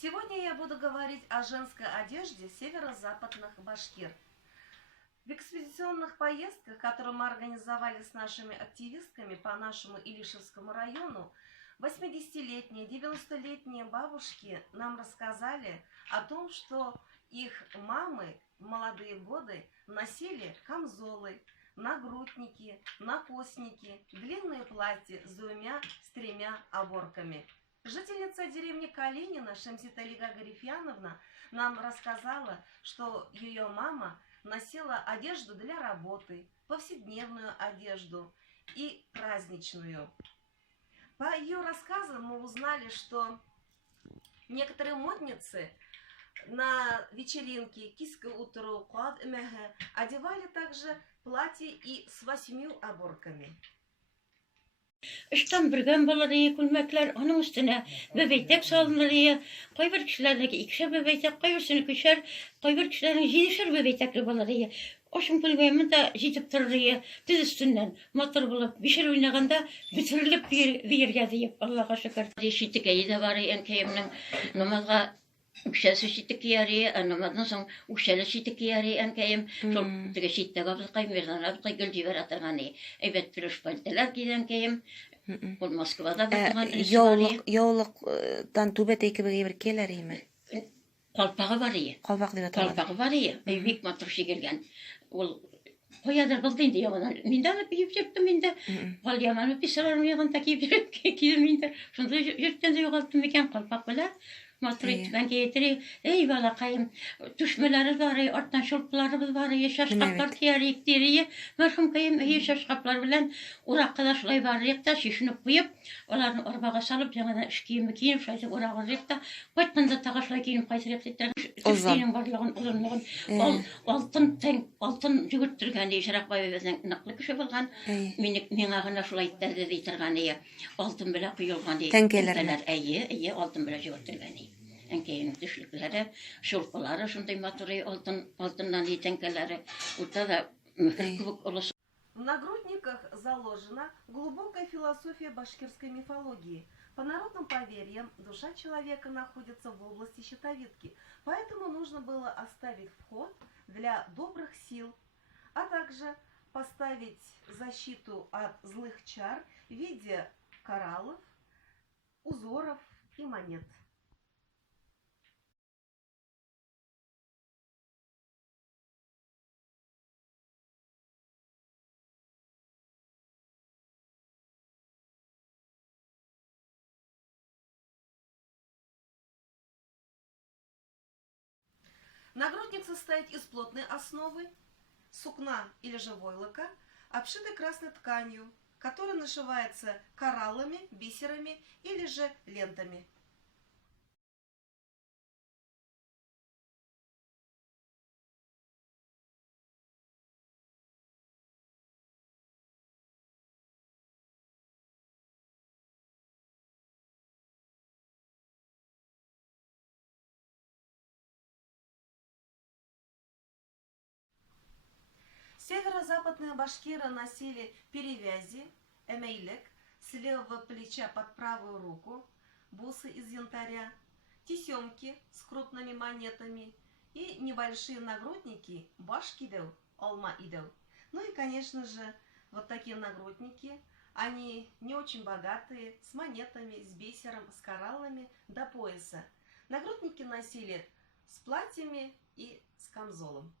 Сегодня я буду говорить о женской одежде северо-западных башкир. В экспедиционных поездках, которые мы организовали с нашими активистками по нашему Илишевскому району, 80-летние, 90-летние бабушки нам рассказали о том, что их мамы в молодые годы носили камзолы, нагрудники, накосники, длинные платья с тремя оборками. Жительница деревни Калинина Шамситалига Гарифьяновна нам рассказала, что ее мама носила одежду для работы, повседневную одежду и праздничную. По ее рассказам мы узнали, что некоторые модницы на вечеринке киска утру одевали также платье и с 8 оборками. Iştan birgen bolary, külmekler, onun üstüne bebeytek salınır. Qaybir kişilerdeki ikişer bebeytek, qaybirsiniki üçer, qaybir kişilerin yedişer bebeytekli bolary. Oşun külmeğimin de jitip durur, diz üstünden motor bulup, bir şey oynaganda bitirilip bir yerge deyip, Allah'a şükür. Şitik eyde var, enkeyimnin namazga Ukşel şitik yeri, namazdan soň ukşel şitik yeri enkeyim. Şol tige şitte gabız qaymırdan, abqa gülciver atagany. Evet, piroş palteler giyden keyim. Ol Moskvada batgan Yoğluktan tübeteki bir keleriymi? Qalpağı var ya. Qalpaq dep atalady. Qalpağı var ya. Bek matruşy gelgen. Ol koyadır bildiň diýeňden. Minde alyp ýep jöpdüm minde. Gal ýamany pisalarymy ýygyn takip ýürüp minde. Şonda ýürtgende ýogaltdym eken qalpak bilen. Matrit ben getirip, ey bala kayım, düşmeleri var, ortadan şolplarımız var, şaşkaplar tiyarik deriye, merhum kayım, ey şaşkaplar bilen, urakada şulay var, da şişinip koyup, onların orbağa salıp, yanına işkiyimi kiyinip, şaysa urağı da, baştan da tağa kiyinip, kaysırıp, işkiyinin varlığın, uzunluğun, altın jügürttürgen diye, şarak bay bebezden naklı kişi bulgan, min ağına şulay da deytirgen diye, altın bile kuyulgan diye, tenkeler, ey, altın bile jügürttürgen diye. Enkeyin düşlükleri, şurpaları, şunday maturi altından tenkeleri, orada da mühür kubuk olası. В нагрудниках заложена глубокая философия башкирской мифологии. По народным поверьям, душа человека находится в области щитовидки, поэтому нужно было оставить вход для добрых сил, а также поставить защиту от злых чар в виде кораллов, узоров и монет. Нагрудник состоит из плотной основы, сукна или же войлока, обшитой красной тканью, которая нашивается кораллами, бисерами или же лентами. Северо-западные башкиры носили перевязи, эмейлек, с левого плеча под правую руку, бусы из янтаря, тесемки с крупными монетами и небольшие нагрудники башкидел, олма-идел. Ну и, конечно же, вот такие нагрудники, они не очень богатые, с монетами, с бисером, с кораллами до пояса. Нагрудники носили с платьями и с камзолом.